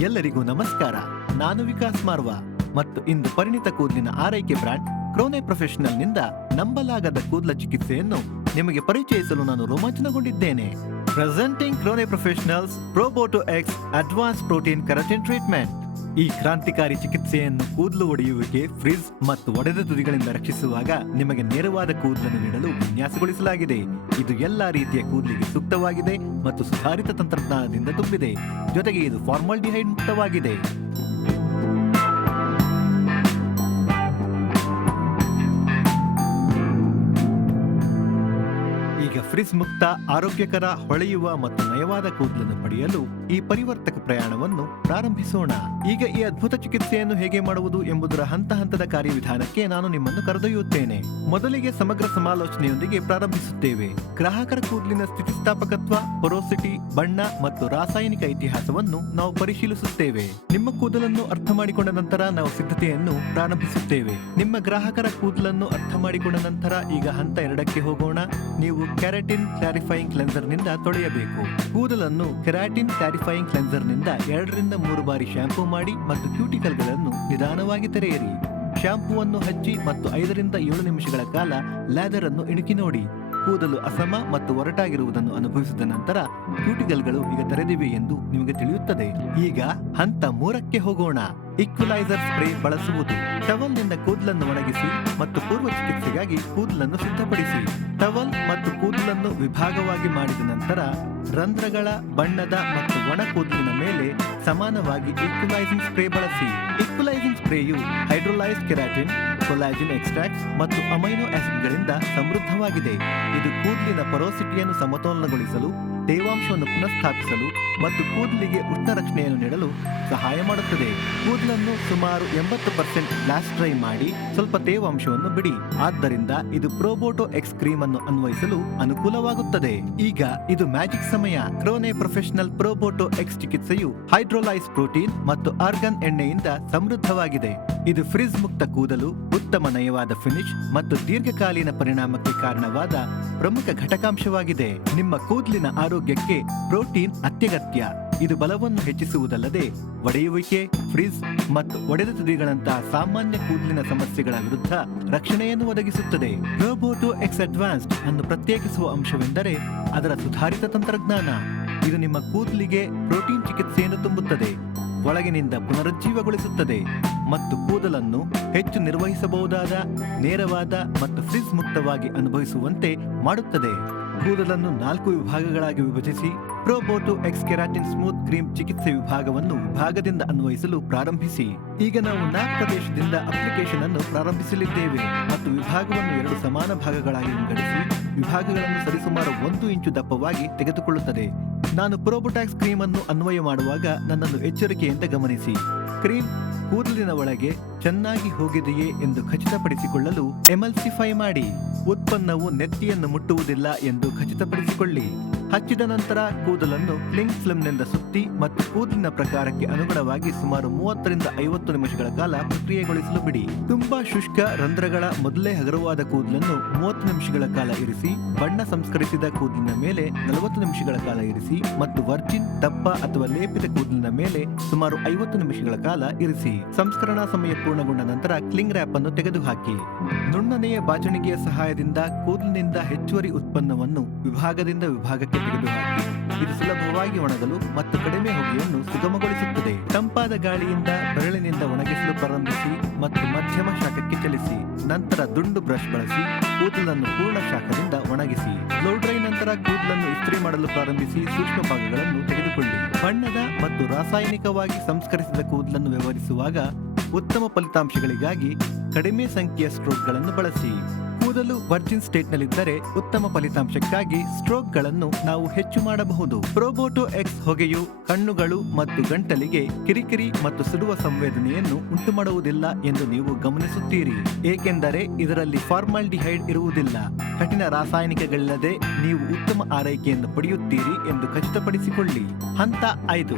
ಎಲ್ಲರಿಗೂ ನಮಸ್ಕಾರ. ನಾನು ವಿಕಾಸ್ ಮಾರ್ವ ಮತ್ತು ಇಂದು ಪರಿಣಿತ ಕೂದಲಿನ ಆರೈಕೆ ಬ್ರ್ಯಾಂಡ್ ಕ್ರೋನೆ ಪ್ರೊಫೆಷನಲ್ನಿಂದ ನಂಬಲಾಗದ ಕೂದಲ ಚಿಕಿತ್ಸೆಯನ್ನು ನಿಮಗೆ ಪರಿಚಯಿಸಲು ನಾನು ರೋಮಾಂಚನಗೊಂಡಿದ್ದೇನೆ. Presenting Krone professionals Probotox advance protein keratin treatment ಈ ಕ್ರಾಂತಿಕಾರಿ ಚಿಕಿತ್ಸೆಯನ್ನು ಕೂದಲು ಒಡೆಯುವಿಕೆ, ಫ್ರಿಜ್ ಮತ್ತು ಒಡೆದ ತುದಿಗಳಿಂದ ರಕ್ಷಿಸುವಾಗ ನಿಮಗೆ ನೇರವಾದ ಕೂದಲನ್ನು ನೀಡಲು ವಿನ್ಯಾಸಗೊಳಿಸಲಾಗಿದೆ. ಇದು ಎಲ್ಲಾ ರೀತಿಯ ಕೂದಲಿಗೆ ಸೂಕ್ತವಾಗಿದೆ ಮತ್ತು ಸುಧಾರಿತ ತಂತ್ರಜ್ಞಾನದಿಂದ ತುಂಬಿದೆ. ಜೊತೆಗೆ ಇದು ಫಾರ್ಮಾಲ್ಡಿಹೈಡ್ ಮುಕ್ತವಾಗಿದೆ. ಫ್ರಿಜ್ ಮುಕ್ತ, ಆರೋಗ್ಯಕರ, ಹೊಳೆಯುವ ಮತ್ತು ನಯವಾದ ಕೂದಲನ್ನು ಪಡೆಯಲು ಈ ಪರಿವರ್ತಕ ಪ್ರಯಾಣವನ್ನು ಪ್ರಾರಂಭಿಸೋಣ. ಈಗ ಈ ಅದ್ಭುತ ಚಿಕಿತ್ಸೆಯನ್ನು ಹೇಗೆ ಮಾಡುವುದು ಎಂಬುದರ ಹಂತ ಹಂತದ ಕಾರ್ಯವಿಧಾನಕ್ಕೆ ನಾನು ನಿಮ್ಮನ್ನು ಕರೆದೊಯ್ಯುತ್ತೇನೆ. ಮೊದಲಿಗೆ ಸಮಗ್ರ ಸಮಾಲೋಚನೆಯೊಂದಿಗೆ ಪ್ರಾರಂಭಿಸುತ್ತೇವೆ. ಗ್ರಾಹಕರ ಕೂದಲಿನ ಸ್ಥಿತಿಸ್ಥಾಪಕತ್ವ, ಪೊರೋಸಿಟಿ, ಬಣ್ಣ ಮತ್ತು ರಾಸಾಯನಿಕ ಇತಿಹಾಸವನ್ನು ನಾವು ಪರಿಶೀಲಿಸುತ್ತೇವೆ. ನಿಮ್ಮ ಕೂದಲನ್ನು ಅರ್ಥ ಮಾಡಿಕೊಂಡ ನಂತರ ನಾವು ಸಿದ್ಧತೆಯನ್ನು ಪ್ರಾರಂಭಿಸುತ್ತೇವೆ. ನಿಮ್ಮ ಗ್ರಾಹಕರ ಕೂದಲನ್ನು ಅರ್ಥ ಮಾಡಿಕೊಂಡ ನಂತರ ಈಗ ಹಂತ ಎರಡಕ್ಕೆ ಹೋಗೋಣ. ನೀವು ಕೆರಾಟಿನ್ ಕ್ಲಾರಿಫೈಯಿಂಗ್ ಕ್ಲೆನ್ಸರ್ನಿಂದ ತೊಳೆಯಬೇಕು. ಕೂದಲನ್ನು ಕೆರಾಟಿನ್ ಕ್ಲಾರಿಫೈಯಿಂಗ್ ಕ್ಲೆನ್ಸರ್ನಿಂದ ಎರಡರಿಂದ ಮೂರು ಬಾರಿ ಶ್ಯಾಂಪೂ ಮಾಡಿ ಮತ್ತು ಕ್ಯೂಟಿಕಲ್ಗಳನ್ನು ನಿಧಾನವಾಗಿ ತೆರೆಯಿರಿ. ಶಾಂಪೂವನ್ನು ಹಚ್ಚಿ ಮತ್ತು ಐದರಿಂದ ಏಳು ನಿಮಿಷಗಳ ಕಾಲ ಲ್ಯಾದರ್ ಅನ್ನು ಇಣುಕಿ ನೋಡಿ. ಕೂದಲು ಅಸಮ ಮತ್ತು ಒರಟಾಗಿರುವುದನ್ನು ಅನುಭವಿಸಿದ ನಂತರ ಕ್ಯೂಟಿಕಲ್ಗಳು ಈಗ ತೆರೆದಿವೆ ಎಂದು ನಿಮಗೆ ತಿಳಿಯುತ್ತದೆ. ಈಗ ಹಂತ ಮೂರಕ್ಕೆ ಹೋಗೋಣ. ಇಕ್ವಲೈಸರ್ ಸ್ಪ್ರೇ ಬಳಸುವುದು. ಟವಲ್ನಿಂದ ಕೂದಲನ್ನು ಒಣಗಿಸಿ ಮತ್ತು ಪೂರ್ವ ಚಿಕಿತ್ಸೆಗಾಗಿ ಕೂದಲನ್ನು ಸಿದ್ಧಪಡಿಸಿ. ಟವಲ್ ಮತ್ತು ಕೂದಲನ್ನು ವಿಭಾಗವಾಗಿ ಮಾಡಿದ ನಂತರ ರಂಧ್ರಗಳ ಬಣ್ಣದ ಮತ್ತು ಒಣ ಕೂದಲಿನ ಮೇಲೆ ಸಮಾನವಾಗಿ ಇಕ್ವಲೈಸಿಂಗ್ ಸ್ಪ್ರೇ ಬಳಸಿ. ಇಕ್ವಲೈಸಿಂಗ್ ಸ್ಪ್ರೇಯು ಹೈಡ್ರೋಲೈಸ್ ಕೆರಾಟಿನ್ ಕೊಲಾಜಿನ್ ಎಕ್ಸ್ಟ್ರಾಕ್ಟ್ ಮತ್ತು ಅಮೈನೋ ಆಸಿಡ್ಗಳಿಂದ ಸಮೃದ್ಧವಾಗಿದೆ. ಇದು ಕೂದಲಿನ ಪರೋಸಿಟಿಯನ್ನು ಸಮತೋಲನಗೊಳಿಸಲು ತೇವಾಂಶವನ್ನು ಪುನಃಸ್ಥಾಪಿಸಲು ಮತ್ತು ಕೂದಲಿಗೆ ಉಷ್ಣ ರಕ್ಷಣೆಯನ್ನು ನೀಡಲು ಸಹಾಯ ಮಾಡುತ್ತದೆ. ಕೂದಲನ್ನು ಸುಮಾರು ಎಂಬತ್ತು ಪರ್ಸೆಂಟ್ ಬ್ಲಾಸ್ಟ್ ಡ್ರೈ ಮಾಡಿ ಸ್ವಲ್ಪ ತೇವಾಂಶವನ್ನು ಬಿಡಿ. ಆದ್ದರಿಂದ ಇದು ಪ್ರೋಬೋಟೋ ಎಕ್ಸ್ ಕ್ರೀಮ್ ಅನ್ನು ಅನ್ವಯಿಸಲು ಅನುಕೂಲವಾಗುತ್ತದೆ. ಈಗ ಇದು ಮ್ಯಾಜಿಕ್ ಸಮಯ. ಕ್ರೋನೆ ಪ್ರೊಫೆಷನಲ್ ಪ್ರೋಬೋಟೋ ಎಕ್ಸ್ ಚಿಕಿತ್ಸೆಯು ಹೈಡ್ರೋಲೈಸ್ ಪ್ರೋಟೀನ್ ಮತ್ತು ಆರ್ಗನ್ ಎಣ್ಣೆಯಿಂದ ಸಮೃದ್ಧವಾಗಿದೆ. ಇದು ಫ್ರಿಜ್ ಮುಕ್ತ ಕೂದಲು, ಉತ್ತಮ ನಯವಾದ ಫಿನಿಶ್ ಮತ್ತು ದೀರ್ಘಕಾಲೀನ ಪರಿಣಾಮಕ್ಕೆ ಕಾರಣವಾದ ಪ್ರಮುಖ ಘಟಕಾಂಶವಾಗಿದೆ. ನಿಮ್ಮ ಕೂದಲಿನ ಆರೋಗ್ಯಕ್ಕೆ ಪ್ರೋಟೀನ್ ಅತ್ಯಗತ್ಯ. ಇದು ಬಲವನ್ನು ಹೆಚ್ಚಿಸುವುದಲ್ಲದೆ, ಒಡೆಯುವಿಕೆ, ಫ್ರಿಜ್ ಮತ್ತು ಒಡೆದ ತುದಿಗಳಂತಹ ಸಾಮಾನ್ಯ ಕೂದಲಿನ ಸಮಸ್ಯೆಗಳ ವಿರುದ್ಧ ರಕ್ಷಣೆಯನ್ನು ಒದಗಿಸುತ್ತದೆ. ರೋಬೋಟೋ ಎಕ್ಸ್ ಅಡ್ವಾನ್ಸ್ಡ್ ಅನ್ನು ಪ್ರತ್ಯೇಕಿಸುವ ಅಂಶವೆಂದರೆ ಅದರ ಸುಧಾರಿತ ತಂತ್ರಜ್ಞಾನ. ಇದು ನಿಮ್ಮ ಕೂದಲಿಗೆ ಪ್ರೋಟೀನ್ ಚಿಕಿತ್ಸೆಯನ್ನು ತುಂಬುತ್ತದೆ. ಒಳಗಿನಿಂದ ಪುನರುಜ್ಜೀವಗೊಳಿಸುತ್ತದೆ. ಮತ್ತು ಕೂದಲನ್ನು ಹೆಚ್ಚು ನಿರ್ವಹಿಸಬಹುದಾದ, ನೇರವಾದ ಮತ್ತು ಫ್ರಿಜ್ ಮುಕ್ತವಾಗಿ ಅನುಭವಿಸುವಂತೆ ಮಾಡುತ್ತದೆ. ಕೂದಲನ್ನು ನಾಲ್ಕು ವಿಭಾಗಗಳಾಗಿ ವಿಭಜಿಸಿ Probotox keratin smooth cream ಚಿಕಿತ್ಸೆ ವಿಭಾಗವನ್ನು ಭಾಗದಿಂದ ಅನ್ವಯಿಸಲು ಪ್ರಾರಂಭಿಸಿ. ಈಗ ನಾವು ನಾಲ್ಕು ಪ್ರದೇಶದಿಂದ ಅಪ್ಲಿಕೇಶನ್ ಅನ್ನು ಪ್ರಾರಂಭಿಸಲಿದ್ದೇವೆ ಮತ್ತು ವಿಭಾಗವನ್ನು ಎರಡು ಸಮಾನ ಭಾಗಗಳಾಗಿ ವಿಂಗಡಿಸಿ, ವಿಭಾಗಗಳನ್ನು ಸರಿಸುಮಾರು ಒಂದು ಇಂಚು ದಪ್ಪವಾಗಿ ತೆಗೆದುಕೊಳ್ಳುತ್ತದೆ. ನಾನು ಪ್ರೋಬೋಟ್ಯಾಕ್ಸ್ ಕ್ರೀಮ್ ಅನ್ನು ಅನ್ವಯ ಮಾಡುವಾಗ ನನ್ನನ್ನು ಎಚ್ಚರಿಕೆಯಿಂದ ಗಮನಿಸಿ. ಕ್ರೀಮ್ ಕೂದಲಿನ ಒಳಗೆ ಚೆನ್ನಾಗಿ ಹೋಗಿದೆಯೇ ಎಂದು ಖಚಿತಪಡಿಸಿಕೊಳ್ಳಲು ಎಮಲ್ಸಿಫೈ ಮಾಡಿ. ಉತ್ಪನ್ನವು ನೆತ್ತಿಯನ್ನು ಮುಟ್ಟುವುದಿಲ್ಲ ಎಂದು ಖಚಿತಪಡಿಸಿಕೊಳ್ಳಿ. ಹಚ್ಚಿದ ನಂತರ ಕೂದಲನ್ನು ಕ್ಲಿಂಗ್ ಫಿಲ್ಮ್ನಿಂದ ಸುತ್ತಿ ಮತ್ತು ಕೂದಲಿನ ಪ್ರಕಾರಕ್ಕೆ ಅನುಗುಣವಾಗಿ ಸುಮಾರು ಮೂವತ್ತರಿಂದ ಐವತ್ತು ನಿಮಿಷಗಳ ಕಾಲ ಪ್ರಕ್ರಿಯೆಗೊಳಿಸಲು ಬಿಡಿ. ತುಂಬಾ ಶುಷ್ಕ ರಂಧ್ರಗಳ ಮೊದಲೇ ಹಗುರವಾದ ಕೂದಲನ್ನು ಮೂವತ್ತು ನಿಮಿಷಗಳ ಕಾಲ ಇರಿಸಿ, ಬಣ್ಣ ಸಂಸ್ಕರಿಸಿದ ಕೂದಲಿನ ಮೇಲೆ ನಲವತ್ತು ನಿಮಿಷಗಳ ಕಾಲ ಇರಿಸಿ ಮತ್ತು ವರ್ಜಿನ್, ದಪ್ಪ ಅಥವಾ ಲೇಪಿತ ಕೂದಲಿನ ಮೇಲೆ ಸುಮಾರು ಐವತ್ತು ನಿಮಿಷಗಳ ಕಾಲ ಇರಿಸಿ. ಸಂಸ್ಕರಣಾ ಸಮಯ ಪೂರ್ಣಗೊಂಡ ನಂತರ ಕ್ಲಿಂಗ್ ರ್ಯಾಪ್ ಅನ್ನು ತೆಗೆದುಹಾಕಿ. ನುಣ್ಣನೆಯ ಬಾಚಣಿಗೆಯ ಸಹಾಯದಿಂದ ಕೂದಲಿನಿಂದ ಹೆಚ್ಚುವರಿ ಉತ್ಪನ್ನವನ್ನು ವಿಭಾಗದಿಂದ ವಿಭಾಗಕ್ಕೆ ತೆಗೆದುಹಾಕಿ ಇದು ಸುಲಭವಾಗಿ ಒಣಗಲು ಮತ್ತು ಕಡಿಮೆ ಹೊಗೆಯನ್ನು ಸುಗಮಗೊಳಿಸುತ್ತದೆ. ತಂಪಾದ ಗಾಳಿಯಿಂದ ಬೆರಳಿನಿಂದ ಒಣಗಿಸಲು ಪ್ರಾರಂಭಿಸಿ ಮತ್ತು ಮಧ್ಯಮ ಶಾಖಕ್ಕೆ ಚಲಿಸಿ, ನಂತರ ದುಂಡು ಬ್ರಷ್ ಬಳಸಿ, ಕೂದಲನ್ನು ಪೂರ್ಣ ಶಾಖದಿಂದ ಒಣಗಿಸಿ ಡ್ರೈ ನಂತರ ಕೂದಲನ್ನು ಇಸ್ತ್ರಿ ಮಾಡಲು ಪ್ರಾರಂಭಿಸಿ ಸೂಕ್ಷ್ಮ ಭಾಗಗಳನ್ನು ತೆಗೆದುಕೊಳ್ಳಿ. ಬಣ್ಣದ ಮತ್ತು ರಾಸಾಯನಿಕವಾಗಿ ಸಂಸ್ಕರಿಸಿದ ಕೂದಲನ್ನು ವ್ಯವಹರಿಸುವಾಗ ಉತ್ತಮ ಫಲಿತಾಂಶಗಳಿಗಾಗಿ ಕಡಿಮೆ ಸಂಖ್ಯೆಯ ಸ್ಟ್ರೋಕ್ಗಳನ್ನು ಬಳಸಿ. ಕೂದಲು ವರ್ಜಿನ್ ಸ್ಟೇಟ್ನಲ್ಲಿದ್ದರೆ ಉತ್ತಮ ಫಲಿತಾಂಶಕ್ಕಾಗಿ ಸ್ಟ್ರೋಕ್ಗಳನ್ನು ನಾವು ಹೆಚ್ಚು ಮಾಡಬಹುದು. ಪ್ರೋಬೋಟೋ ಎಕ್ಸ್ ಹೊಗೆಯು ಕಣ್ಣುಗಳು ಮತ್ತು ಗಂಟಲಿಗೆ ಕಿರಿಕಿರಿ ಮತ್ತು ಸುಡುವ ಸಂವೇದನೆಯನ್ನು ಉಂಟುಮಾಡುವುದಿಲ್ಲ ಎಂದು ನೀವು ಗಮನಿಸುತ್ತೀರಿ. ಏಕೆಂದರೆ ಇದರಲ್ಲಿ ಫಾರ್ಮಾಲ್ಡಿಹೈಡ್ ಇರುವುದಿಲ್ಲ. ಕಠಿಣ ರಾಸಾಯನಿಕಗಳಿಲ್ಲದೆ ನೀವು ಉತ್ತಮ ಆರೈಕೆಯನ್ನು ಪಡೆಯುತ್ತೀರಿ ಎಂದು ಖಚಿತಪಡಿಸಿಕೊಳ್ಳಿ. ಹಂತ ಐದು.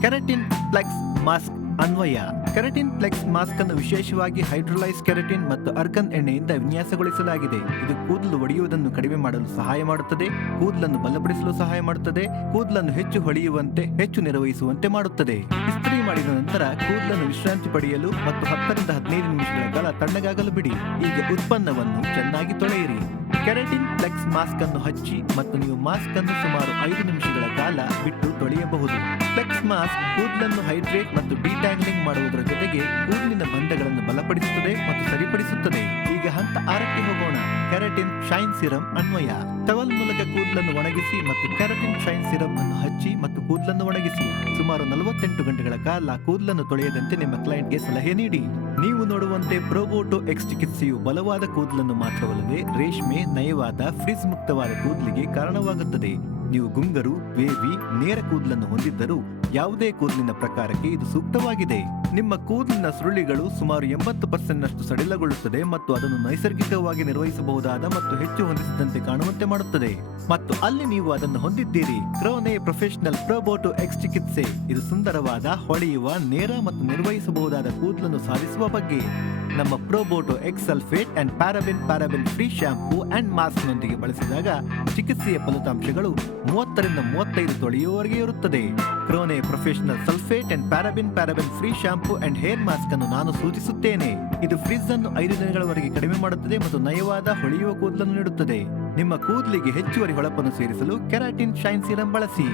ಕೆರಟಿನ್ ಫ್ಲೆಕ್ಸ್ ಮಾಸ್ಕ್ ಅನ್ವಯ. ಕೆರಟಿನ್ ಫ್ಲೆಕ್ಸ್ ಮಾಸ್ಕ್ ಅನ್ನು ವಿಶೇಷವಾಗಿ ಹೈಡ್ರೋಲೈಸ್ ಕೆರಟಿನ್ ಮತ್ತು ಅರ್ಕನ್ ಎಣ್ಣೆಯಿಂದ ವಿನ್ಯಾಸಗೊಳಿಸಲಾಗಿದೆ. ಇದು ಕೂದಲು ಒಡೆಯುವುದನ್ನು ಕಡಿಮೆ ಮಾಡಲು ಸಹಾಯ ಮಾಡುತ್ತದೆ, ಕೂದಲನ್ನು ಬಲಪಡಿಸಲು ಸಹಾಯ ಮಾಡುತ್ತದೆ, ಕೂದಲನ್ನು ಹೆಚ್ಚು ಹೊಳೆಯುವಂತೆ, ಹೆಚ್ಚು ನಿರ್ವಹಿಸುವಂತೆ ಮಾಡುತ್ತದೆ. ಇಸ್ತ್ರಿ ಮಾಡಿದ ನಂತರ ಕೂದಲನ್ನು ವಿಶ್ರಾಂತಿ ಪಡೆಯಲು ಮತ್ತು ಹತ್ತರಿಂದ ಹದಿನೈದು ನಿಮಿಷಗಳ ಕಾಲ ತಣ್ಣಗಾಗಲು ಬಿಡಿ. ಈಗ ಉತ್ಪನ್ನವನ್ನು ಚೆನ್ನಾಗಿ ತೊಳೆಯಿರಿ. ಕೆರಟಿನ್ ಫ್ಲೆಕ್ಸ್ ಮಾಸ್ಕ್ ಅನ್ನು ಹಚ್ಚಿ ಮತ್ತು ನೀವು ಮಾಸ್ಕ್ ಅನ್ನು ಸುಮಾರು ಐದು ನಿಮಿಷಗಳ ಕಾಲ ಬಿಟ್ಟು ತೊಳೆಯಬಹುದು. ಫ್ಲೆಕ್ಸ್ ಮಾಸ್ಕ್ ಕೂದಲನ್ನು ಹೈಡ್ರೇಟ್ ಮತ್ತು ಡಿಟ್ಯಾಂಗ್ಲಿಂಗ್ ಮಾಡುವುದರ ಜೊತೆಗೆ ಕೂದಲಿನ ಬಂಧಗಳನ್ನು ಬಲಪಡಿಸುತ್ತದೆ ಮತ್ತು ಸರಿಪಡಿಸುತ್ತದೆ. ಈಗ ಹಂತ ಆರಕ್ಕೆ ಹೋಗೋಣ. ಕೆರಟಿನ್ ಶೈನ್ ಸಿರಂ ಅನ್ವಯ. ಟವಲ್ ಮೂಲಕ ಕೂದಲನ್ನು ಒಣಗಿಸಿ ಮತ್ತು ಕೆರಟಿನ್ ಶೈನ್ ಸಿರಂ ಅನ್ನು ಹಚ್ಚಿ ಮತ್ತು ಕೂದಲನ್ನು ಒಣಗಿಸಿ. ಸುಮಾರು ನಲವತ್ತೆಂಟು ಗಂಟೆಗಳ ಕಾಲ ಕೂದಲನ್ನು ತೊಳೆಯದಂತೆ ನಿಮ್ಮ ಕ್ಲೈಂಟ್ಗೆ ಸಲಹೆ ನೀಡಿ. ನೀವು ನೋಡುವಂತೆ ಪ್ರೋಬೋಟೋ ಎಕ್ಸ್ ಚಿಕಿತ್ಸೆಯು ಬಲವಾದ ಕೂದಲನ್ನು ಮಾತ್ರವಲ್ಲದೆ ರೇಷ್ಮೆ, ನಯವಾದ, ಫ್ರಿಜ್ ಮುಕ್ತವಾದ ಕೂದಲಿಗೆ ಕಾರಣವಾಗುತ್ತದೆ. ನೀವು ಗುಂಗರು, ವೇವಿ, ನೇರ ಕೂದಲನ್ನು ಹೊಂದಿದ್ದರೂ ಯಾವುದೇ ಕೂದಲಿನ ಪ್ರಕಾರಕ್ಕೆ ಇದು ಸೂಕ್ತವಾಗಿದೆ. ನಿಮ್ಮ ಕೂದಲಿನ ಸುರುಳಿಗಳು ಸುಮಾರು ಎಂಬತ್ತು ಪರ್ಸೆಂಟ್ ನಷ್ಟು ಸಡಿಲಗೊಳ್ಳುತ್ತದೆ ಮತ್ತು ಅದನ್ನು ನೈಸರ್ಗಿಕವಾಗಿ ನಿರ್ವಹಿಸಬಹುದಾದ ಮತ್ತು ಹೆಚ್ಚು ಹೊಂದಿಸಿದಂತೆ ಕಾಣುವಂತೆ ಮಾಡುತ್ತದೆ. ಮತ್ತು ಅಲ್ಲಿ ನೀವು ಅದನ್ನು ಹೊಂದಿದ್ದೀರಿ. ಕ್ರೋನೆ ಪ್ರೊಫೆಷನಲ್ ಪ್ರೋಬೋಟೋ ಎಕ್ಸ್ ಚಿಕಿತ್ಸೆ. ಇದು ಸುಂದರವಾದ, ಹೊಳೆಯುವ, ನೇರ ಮತ್ತು ನಿರ್ವಹಿಸಬಹುದಾದ ಕೂದಲನ್ನು ಸಾಧಿಸುವ ಬಗ್ಗೆ. ನಮ್ಮ Probotox sulphate and paraben paraben free shampoo and mask ನೊಂದಿಗೆ ಬಳಸಿದಾಗ ಚಿಕಿತ್ಸೆಯ ಫಲಿತಾಂಶಗಳು ಮೂವತ್ತರಿಂದ ಮೂವತ್ತೈದು ತೊಳೆಯುವವರೆಗೆ ಇರುತ್ತದೆ. Krone professional sulphate and paraben paraben free shampoo and hair mask ಅನ್ನು ನಾನು ಸೂಚಿಸುತ್ತೇನೆ. ಇದು ಫ್ರಿಜ್ ಅನ್ನು ಐದು ದಿನಗಳವರೆಗೆ ಕಡಿಮೆ ಮಾಡುತ್ತದೆ ಮತ್ತು ನಯವಾದ ಹೊಳೆಯುವ ಕೂದಲನ್ನು ನೀಡುತ್ತದೆ. ನಿಮ್ಮ ಕೂದಲಿಗೆ ಹೆಚ್ಚುವರಿ ಹೊಳಪನ್ನು ಸೇರಿಸಲು ಕೆರಾಟಿನ್ ಶೈನ್ ಸೀರಂ ಬಳಸಿ.